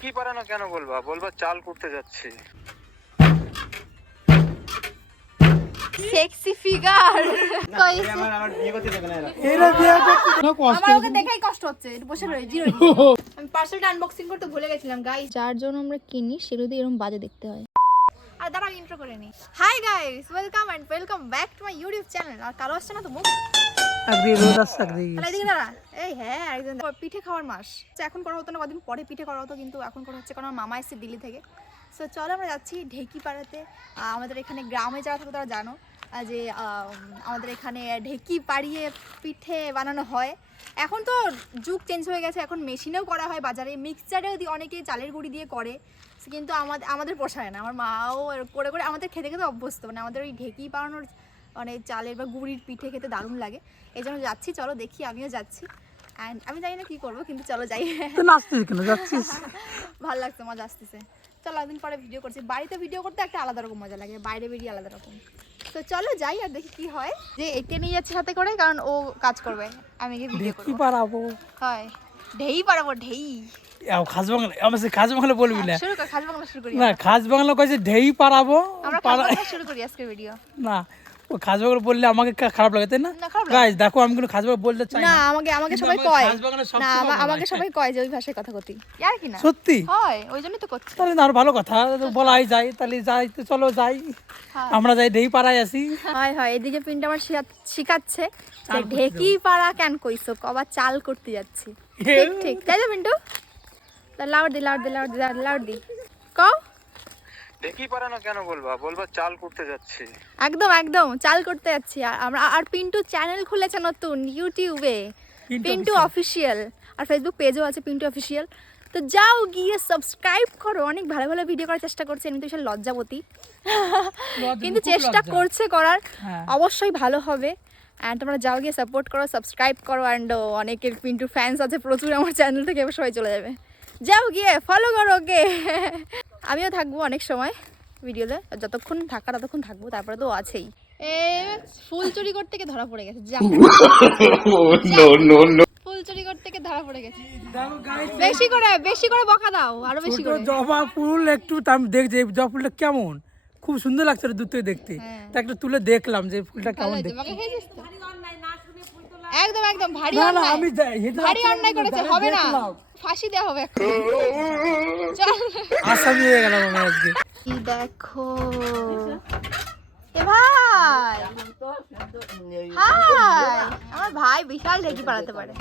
ঢেকি পারে না কেন বলবা? বলবা চাল করতে যাচ্ছি। সেক্সি ফিগার কইছে আমার বিয়ে করতে দেবে না এরা। এরা বিয়ে করতে না কষ্ট আমার ওকে দেখাই কষ্ট হচ্ছে একটু বসে রই জিরো আমি পার্সেলটা আনবক্সিং করতে ভুলে গেছিলাম গাইস যার জন্য আমরা কিনি সেগুলো এরকম বাজে দেখতে হয় আর দাঁড়াও ইন্ট্রো করে নি hi guys welcome back to my YouTube channel আর কালো আসছে না তো মুখ আগদি রোদ আসছে আগদি তাহলে এদিকে দাঁড়া এই হ্যাঁ একজন পিঠে খাওয়ার মাস এখন করা হতো না কদিন পরে পিঠে করা হতো কিন্তু এখন করা হচ্ছে কারণ আমার মামা এসেছে দিল্লি থেকে সো চলো আমরা যাচ্ছি ঢেকি পাড়াতে আমাদের এখানে গ্রামে যারা থাকে তারা জানো যে আমাদের এখানে ঢেকি পাড়িয়ে পিঠে বানানো হয় এখন তো যুগ চেঞ্জ হয়ে গেছে এখন মেশিনেও করা হয় বাজারে মিক্সচারেও অনেকে চালের গুঁড়ি দিয়ে করে কিন্তু আমাদের পোষায় না আমার মাও করে করে আমাদের খেতে খেতে অভ্যস্ত মানে আমাদের ওই ঢেকি পাড়ানোর মানে চালের বা গুঁড়ির পিঠে খেতে দারুণ লাগে এই জন্য যাচ্ছি চলো দেখি আমিও যাচ্ছি অ্যান্ড আমি জানি না কী করবো কিন্তু চলো যাই তো নাচছিস কেন যাচ্ছিস ভালো লাগছে মজা আসতেছে চলো একদিন পরে ভিডিও করছি বাড়িতে ভিডিও করতে একটা আলাদা রকম মজা লাগে বাইরে বেরিয়ে আলাদা রকম তো চলো যাই আর দেখি কি হয় যে একে নিয়ে যাচ্ছি সাথে করে কারণ ও কাজ করবে আমি গিয়ে ভিডিও ঢেকি করবো পারাবো হয় ঢেই পারাবো ঢেই খাস বাংলা আমার খাস বাংলা বলবি না শুরু কর খাস বাংলা শুরু করি না খাস বাংলা কইছে ঢেই পারাবো আমরা খাস বাংলা শুরু করি আজকের ভিডিও না ও খাস বাংলা বললে আমাকে খারাপ লাগে তাই না না খারাপ লাগে গাইস দেখো আমি কোনো খাস বাংলা বলতে চাই না না আমাকে কিন্তু সবাই আমাকে কয় খাস বাংলা সব না সময় বলা আমাকে হয়। সবাই কয় যে ওই ভাষায় কথা কতি আর কি না সত্যি হয় ওই জন্যই তো করছি তাহলে না আরো ভালো কথা বলাই যায় তাহলে যাই তো চলো যাই হ্যাঁ। আমরা যাই ঢেই পাড়ায় আসি হয় হয় এদিকে পিনটা আমার শিখাচ্ছে যে ঢেকি পাড়া কেন কইছো কবা চাল করতে যাচ্ছি ঠিক ঠিক তাই তো পিন্টু লাউড দি কও ঢেকি পারে না কেন বলবা? বলবা চাল করতে যাচ্ছি। একদম চাল করতে যাচ্ছি আর পিন্টু চ্যানেল খুলেছে নতুন ইউটিউবে পিন্টু অফিসিয়াল আর ফেসবুক পেজও আছে পিন্টু অফিসিয়াল তো যাও গিয়ে সাবস্ক্রাইব করো অনেক ভালো ভালো ভিডিও করার চেষ্টা করছে এমনি তো বিশাল লজ্জাবতী কিন্তু খুব চেষ্টা লজ্জা। করছে করার হ্যাঁ। অবশ্যই ভালো হবে অ্যান্ড তোমরা যাও গিয়ে সাপোর্ট করো সাবস্ক্রাইব করো অ্যান্ড অনেকের পিন্টু ফ্যান্স আছে প্রচুর আমার চ্যানেল থেকে এবার সবাই চলে যাবে যাও গিয়ে ফলো করো ওকে আমিও থাকবো অনেক সময় ভিডিওতে যতক্ষণ থাকা ততক্ষণ থাকবো তারপরে তো আছেই এ ফুল চুরি করতে গিয়ে ধরা পড়ে গেছে যা ফুল চুরি করতে গিয়ে ধরা পড়ে গেছে দেখো গাইস বেশি করে বকা দাও আরো বেশি করে জবা ফুল একটু আমি দেখছি এই জবা ফুলটা কেমন খুব সুন্দর লাগছে দূর থেকে দেখতে হ্যাঁ। তা একটু তুলে দেখলাম যে ফুলটা কেমন দেখতে বকা খেয়েছিস তো? একদম ভারী না না অন্যায় আমি হেঁটে ভারী যাচ্ছিলাম, অন্যায় করেছে দাঁড়িয়ে হবে না দেখলাম। ফাঁসি দেওয়া হবে এখন চল আসামি হয়ে গেলাম আমি আজকে কি দেখো এ ভাই হাই আমার ভাই বিশাল ঢেকি পাড়াতে পারে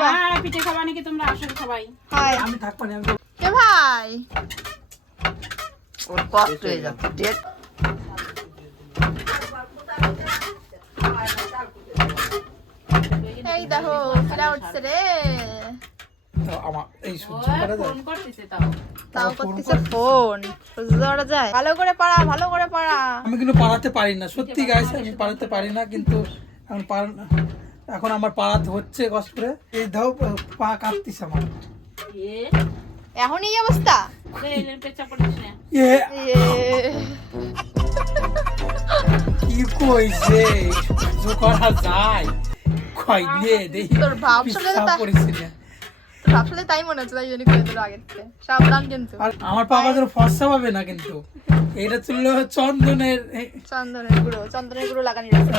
হ্যাঁ পিঠে খাবা নাকি তোমরা আসো সবাই হাই আমি থাকবো না আমি এ ভাই ওর কষ্ট হয়ে যাচ্ছে ডেট এই দেখো ফেলা উঠছে রে তো আমার এই সহ্য করা যায় ফোন করতেছে তাও তাও করতেছে ফোন সহ্য করা যায় ভালো করে পাড়া আমি কিন্তু পালাতে পারি না সত্যি গাইস আমি পালাতে পারি না কিন্তু এখন আমার পালাতে হচ্ছে কষ্ট করে এই দাও পা কাঁপতিছে আমার এখন এই অবস্থা পেঁচা পড়িস না এ এ, কি কইছে সহ্য করা যায় কই দিয়ে দেই তোর ভাবসালে তো পরিস্থিতি তোর ভাবসালে তাই মনে হচ্ছে তাই জন্য করে দিল আগের থেকে সাবধান কিন্তু আর আমার পাপা যেন ফর্সা পাবে না কিন্তু এটা ছিল চন্দনের চন্দনের গুঁড়ো লাগানি রয়েছে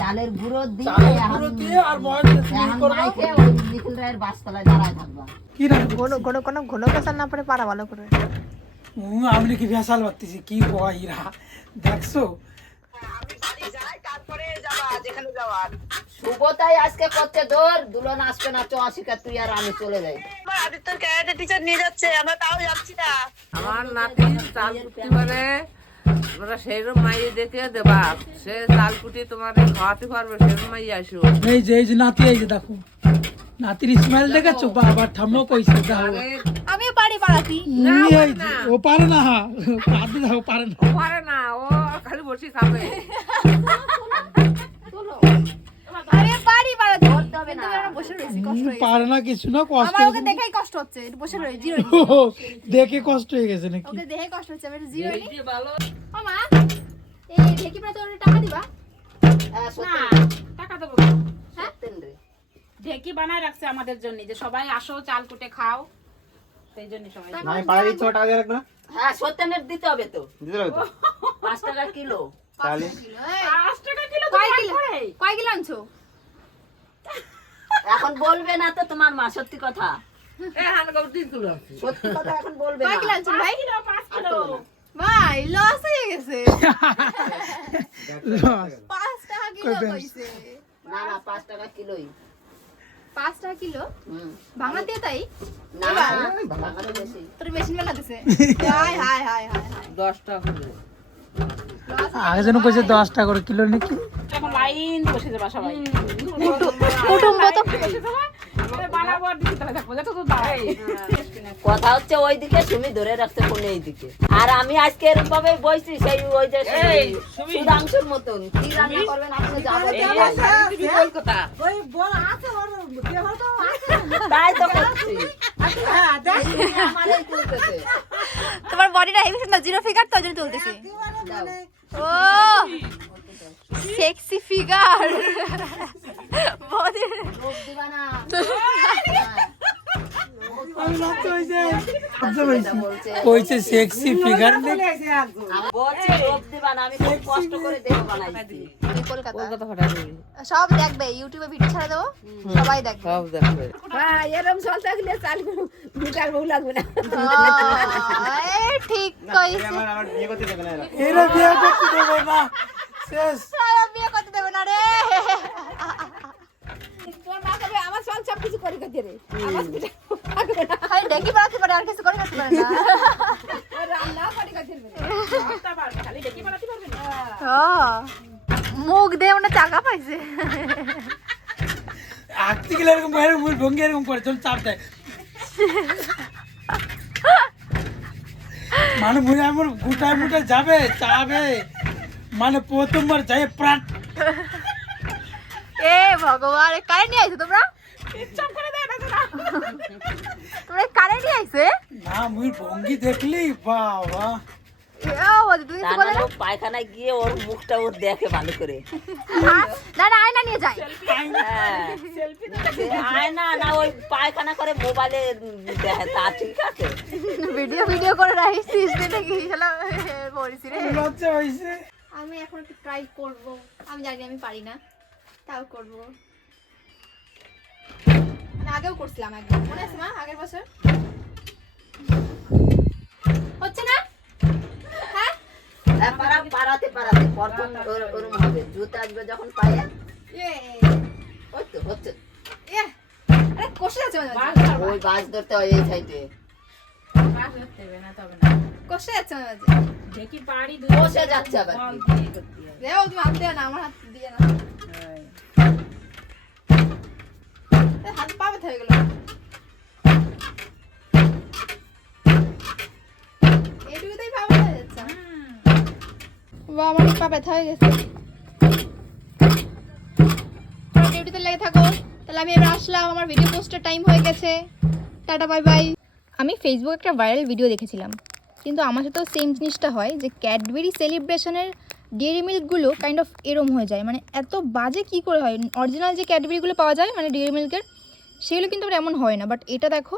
চালের গুঁড়ো দিয়ে চালের গুঁড়ো দিয়ে আর ময়দা দিয়ে এখন করবো। মাইকে ওই নিখিল রায়ের বাসতলায় দাঁড়ায় থাকবা কি না ঘন কাঁচাল না পরে পাড়া ভালো করে আমি নাকি ভেসাল পাচ্ছি কি কইরা দেখছো শুভতাই আজকে করছে দৌড় দুলন আসবে না চশিকা তুই আর আমি চলে যাই আমার নাতি চাল কুটি মানে তোমরা সেইরকম মাইয়ে দেখে দেবা সে চাল কুটি তোমার খাওয়াতে পারবে সেরকম মাইয়ে আসো এই যে নাতি এই যে দেখো নাতির স্মাইল দেখেছো বাবা ঠাম্মা কইছে দাও আমিও পারি পাড়াতি এই যে, ও পারে না কাঁদে দাও পারে না পারে না ও খালি বসে খাবে আরে পারি পাড়াতি কিন্তু আমরা বসে রয়েছি কষ্ট হয়ে গেছে পারে না কিছু না কষ্ট আমার ওকে দেখাই কষ্ট হচ্ছে একটু বসে রয়ে জিরো দেখে কষ্ট হয়ে গেছে নাকি ওকে দেখে কষ্ট হচ্ছে আমি জিরো নি যে ভালো মামা এই ঢেকি পাড়াতে ওর টাকা দিবা না টাকা দেবো হ্যাঁ ঢেকি বানায় রাখছে আমাদের জন্য যে সবাই আসো চাল কুটে খাও সেই জন্য সবাই আমি পাড়া দিচ্ছি টাকা দিয়ে রাখবে না হ্যাঁ সত্যেনের দিতে হবে তো, দিতে রাখবে তো 5 টাকা কিলো। তাহলে 5 টাকা কিলো কয় কিলো আনছো? এখন বলবে না তো তোমার মা, সত্যি কথা, এই হালকা 3 কিলো আছে। সত্যি কথা এখন বলবে কয় কিলো না। আনছো ভাই? 5 কিলো ভাই লস হয়ে গেছে। 5 টাকা কিলো কইছে। না না 5 টাকা কিলোই। 5 টাকা কিলো হুম। বাংলাতে তাই? না বাংলাতে বেশি। তোর মেশিন মেলা দিছে। High high high high high. 10 টাকা করে। আগে যেন কইছে 10 টাকা করে কিলো নাকি? এখন লাইন বসে যাবা সবাই কুটুম্ব তো বসে যাবা বানাবো আর দিতে থাকবো যত তো দাঁড়াই কথা হচ্ছে ওইদিকে, তুমি ধরে রাখতে কোন এইদিকে। আর আমি আজকে এরকম ভাবে বইছি, সেই ওই যে সুধাংশুর মতন কি রান্না করবেন আপনি যাবেন। কলকাতা তাই তো করছি। আমার এই তুলতেছে। তোমার বডিটা হেভি সুন্দর, জিরো ফিগার তো জন্য তুলতেছি। ও সেক্সি ফিগার বডি লোক দিবা না। বলছে কইছে সেক্সি ফিগার আমি বলছি লোক দিবা না, আমি খুব কষ্ট করে দেহ বানাইছি। কলকাতা কলকাতা ফাটা দিবি সব দেখবে, ইউটিউবে ভিডিও ছাড়া দেবো, সবাই দেখবে। সব দেখবে। হ্যাঁ এরকম চলতে গেলে চাল মিটার বউ লাগবে না। এই ঠিক কইছে। আমার বিয়ে করতে দেবে না এরা এরা বিয়ে করতে দেবে না শেষ সারা বিয়ে করতে দেবে না রে। তোর মা কবে আমার চল সব কিছু করে গেছে রে। খালি ডেকি বাড়াতে পারে, আর কিছু করে করতে পারে না। রান্না করে গেছে রে। খালি দেখি বানাতে পারবে না মুখ দিয়ে মনে টাকা পাইছে। আঁকতে গেলে এরকম মুখ ভঙ্গি এরকম করে চল চাপ দেয় মানে মুখে আমার গুটায় মুটায় যাবে চাবে মানে প্রথমবার যাই প্রাণ এ ভগবান, কারে নিয়ে আইছো তোমরা? তোমরা কারে নিয়ে আইছে? না মুই ভঙ্গি দেখলি বাবা তুমি না না ও পায়খানায় গিয়ে ওর মুখটা ওর দেখে ভালো করে। না না আয়না নিয়ে যাই। আয় না না ওই পায়খানা করে মোবাইলে দেখে, তা ঠিক আছে। ভিডিও করে রাখিস নাকি? পড়েছি রে। লজ্জা হয়েছে আমি এখন একটু ট্রাই করব, আমি জানি আমি পারি না, তাও করব। আগেও করছিলাম একবার, মনে আছে মা? আগের বছর হচ্ছে না? হ্যাঁ পাড়াতে প্রথম ওরম হবে, জুতো আসবে যখন পায়ে। ওই তো হচ্ছে, আরে কষে যাচ্ছে মাঝে মাঝে, ওই বাস ধরতে হয় এই সাইডে। বাস ধরতে হবে না তবে না কষে যাচ্ছে মাঝে মাঝে। দেখি পাড়ি বসে যাচ্ছে আবার কি। দেও তুমি হাত দিও না, আমার হাত দিয়ে না, হাত পা ব্যথা হয়ে গেল। এইটুকুতেই পা ব্যথা হয়ে যাচ্ছে। বা আমার পা ব্যথা হয়ে গেছে। ডিউটিতে লেগে থাকো, তাহলে আমি এবার আসলাম, আমার ভিডিও পোস্টের টাইম হয়ে গেছে। Tata bye bye. আমি ফেসবুকে একটা ভাইরাল ভিডিও দেখেছিলাম, কিন্তু আমার সাথেও সেম জিনিসটা হয় যে ক্যাডবেরি সেলিব্রেশনের ডেয়ারি মিল্কগুলো কাইন্ড অফ এরম হয়ে যায়, মানে এত বাজে কী করে হয়। অরিজিনাল যে ক্যাডবেরিগুলো পাওয়া যায় মানে ডেয়ারি মিল্কের, সেগুলো কিন্তু আবার এমন হয় না। বাট এটা দেখো,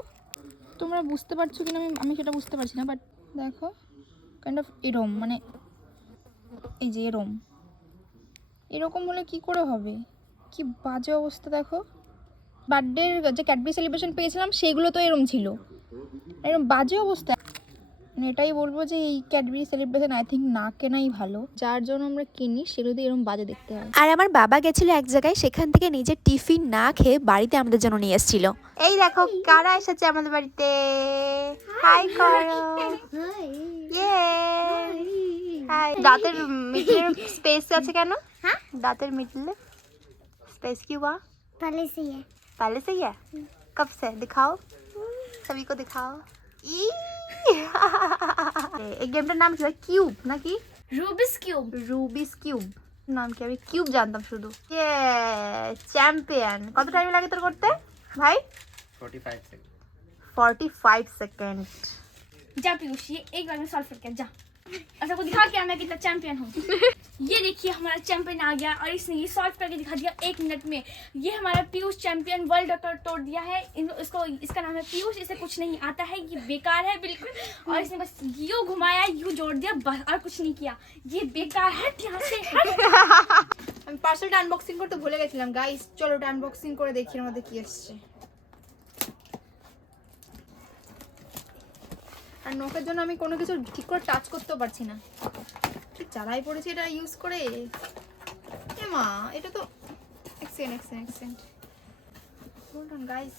তোমরা বুঝতে পারছো কিনা আমি সেটা বুঝতে পারছি না, বাট দেখো কাইন্ড অফ এরম, মানে এই যে এরকম হলে কি করে হবে, কি বাজে অবস্থা। দেখো বার্থডের যে ক্যাডবেরি সেলিব্রেশন পেয়েছিলাম সেগুলো তো এরম ছিল, এরম বাজে অবস্থা। মানে এটাই বলবো যে এই ক্যাডবেরি সেলিব্রেশন আই থিঙ্ক না কেনাই ভালো, যার জন্য আমরা কিনি সেগুলো দিয়ে এরম বাজে দেখতে হয়। আর আমার বাবা গেছিল এক জায়গায়, সেখান থেকে নিজের টিফিন না খেয়ে বাড়িতে আমাদের জন্য নিয়ে এসেছিল। এই দেখো কারা এসেছে আমাদের বাড়িতে, হাই করো। ইয়ে হাই। দাঁতের মিডলে স্পেস আছে কেন? হ্যাঁ দাঁতের মিডলে स्पेस क्यों हुआ? पहले से ही है। पहले से ही है? कब से? दिखाओ सभी को दिखाओ। एक गेम का नाम क्या है? क्यूब ना कि रूबिक्स क्यूब। रूबिक्स क्यूब नाम क्या? আমি কিউব জানতাম শুধু। ये চ্যাম্পিয়ন। কত টাইম লাগে তোর করতে ভাই? 45 সেকেন্ড। 45 সেকেন্ড। जा पीयूष ये एक बार में सॉल्व करके जा। और सबको दिखा क्या मैं कितना चैंपियन हूँ। ये देखिए हमारा चैंपियन आ गया और इसने ये सॉल्व करके दिखा दिया 1 मिनट में। ये हमारा पीयूष चैंपियन वर्ल्ड रिकॉर्ड तोड़ दिया है। इसको इसका नाम है पीयूष, इसे कुछ नहीं आता है, ये बेकार है बिल्कुल। और इसने बस यूँ घुमाया, यूँ जोड़ दिया, बस और कुछ नहीं किया। ये बेकार है, यहाँ से আমি পার্সেলটা আনবক্সিং করতে ভুলে গেছিলাম গাইস, চলো ওটা আনবক্সিং করে দেখি এর মধ্যে কি আসছে। আর নখের জন্য আমি কোনো কিছু ঠিক করে টাচ করতেও পারছি না, কি চালাই পড়েছি এটা ইউজ করে। এ মা, এটা তো এক্সেন্ট হোল্ড অন গাইস।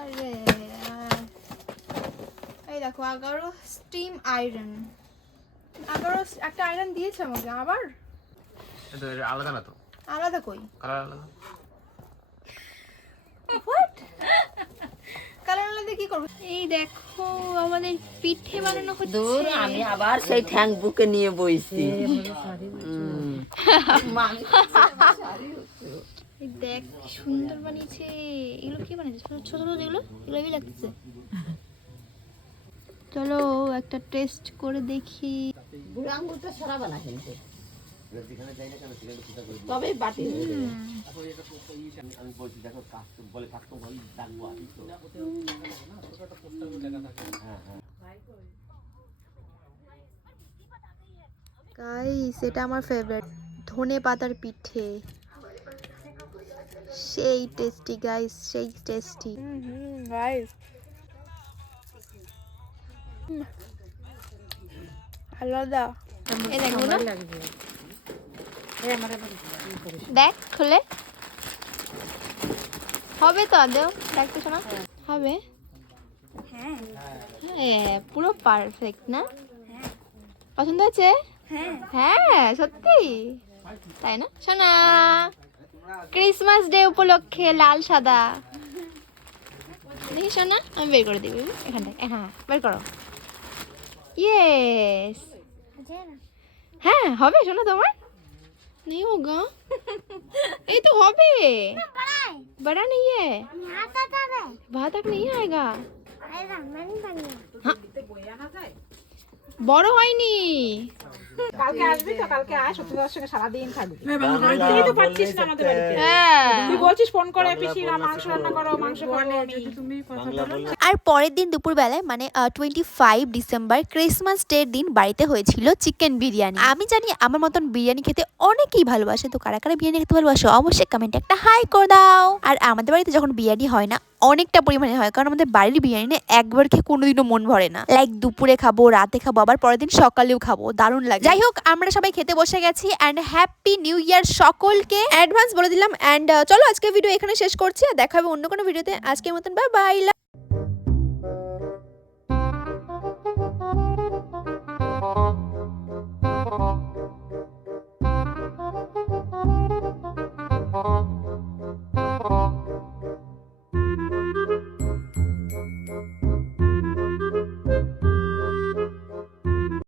আরে এই দেখো 11 স্টিম আয়রন, 11 একটা আয়রন দিয়েছে আমাকে আবার। এটা আলাদা না তো, আলাদা কই? কালার আলাদা। হোয়াট কালার আলাদা কি করব? এই দেখো আমাদের পিঠে বানানো দূর হচ্ছে। আমি আবার সেই ঠ্যাং বুকে নিয়ে বইছি। এই দেখ কি সুন্দর বানিয়েছে। এগুলো কি বানিয়েছে? ছোট ছোট যেগুলো, এগুলোই লাগতেছে। চলো একটা টেস্ট করে দেখি। বুড়ো আঙ্গুরটা সরাবে না কিন্তু, তবেই বাটি হয়ে যাবে। গাইস এটা আমার ফেভারিট ধনে পাতার পিঠে, সেই টেস্টি গাইস, সেই টেস্টি। গাইস আলাদা। এই দেখো না, দেখ খুলে হবে তো আদেও, দেখ তো শোনা হবে। হ্যাঁ পুরো পারফেক্ট না? পছন্দ হয়েছে? হ্যাঁ সত্যি তাই না শোনা? ক্রিসমাস ডে উপলক্ষে লাল সাদা দেখি শোনা, আমি বের করে দিবি এখান থেকে। হ্যাঁ বের করো। ইয়েস হ্যাঁ হবে শোনা তোমার। नहीं होगा ये तो হবে बड़ा नहीं है, वहाँ तक नहीं आएगा। বড় হয়নি। কালকে আসবি তো, কালকে আয়, সত্যিকার সঙ্গে সারাদিন থাকবি। তুই তো পাচ্ছিস না আমাদের বাড়িতে, হ্যাঁ তুই বলছিস ফোন করে পিসিরা মাংস রান্না করো, মাংস করো। তুমি আর পরের দিন দুপুরবেলায় মানে 25 ডিসেম্বর ক্রিসমাস ডের দিন বাড়িতে হয়েছিল চিকেন বিরিয়ানি। আমি জানি আমার মতন বিরিয়ানি খেতে অনেকেই ভালোবাসে, তো কারা কারা বিরিয়ানি খেতে ভালোবাসো অবশ্যই কমেন্টে একটা হাই করে দাও। আর আমাদের বাড়িতে যখন বিরিয়ানি হয় না অনেকটা পরিমাণে হয়, কারণ আমাদের বাড়ির বিরিয়ানি না একবার খেয়ে কোনোদিনও মন ভরে না। লাইক দুপুরে খাবো, রাতে খাবো, আবার পরের দিন সকালেও খাবো, দারুণ লাগে। যাই হোক আমরা সবাই খেতে বসে গেছি অ্যান্ড হ্যাপি নিউ ইয়ার সকলকে অ্যাডভান্স বলে দিলাম। অ্যান্ড চলো আজকে ভিডিও এখানে শেষ করছি, দেখা হবে অন্য কোনো ভিডিওতে। আজকের মতন বাই বাই।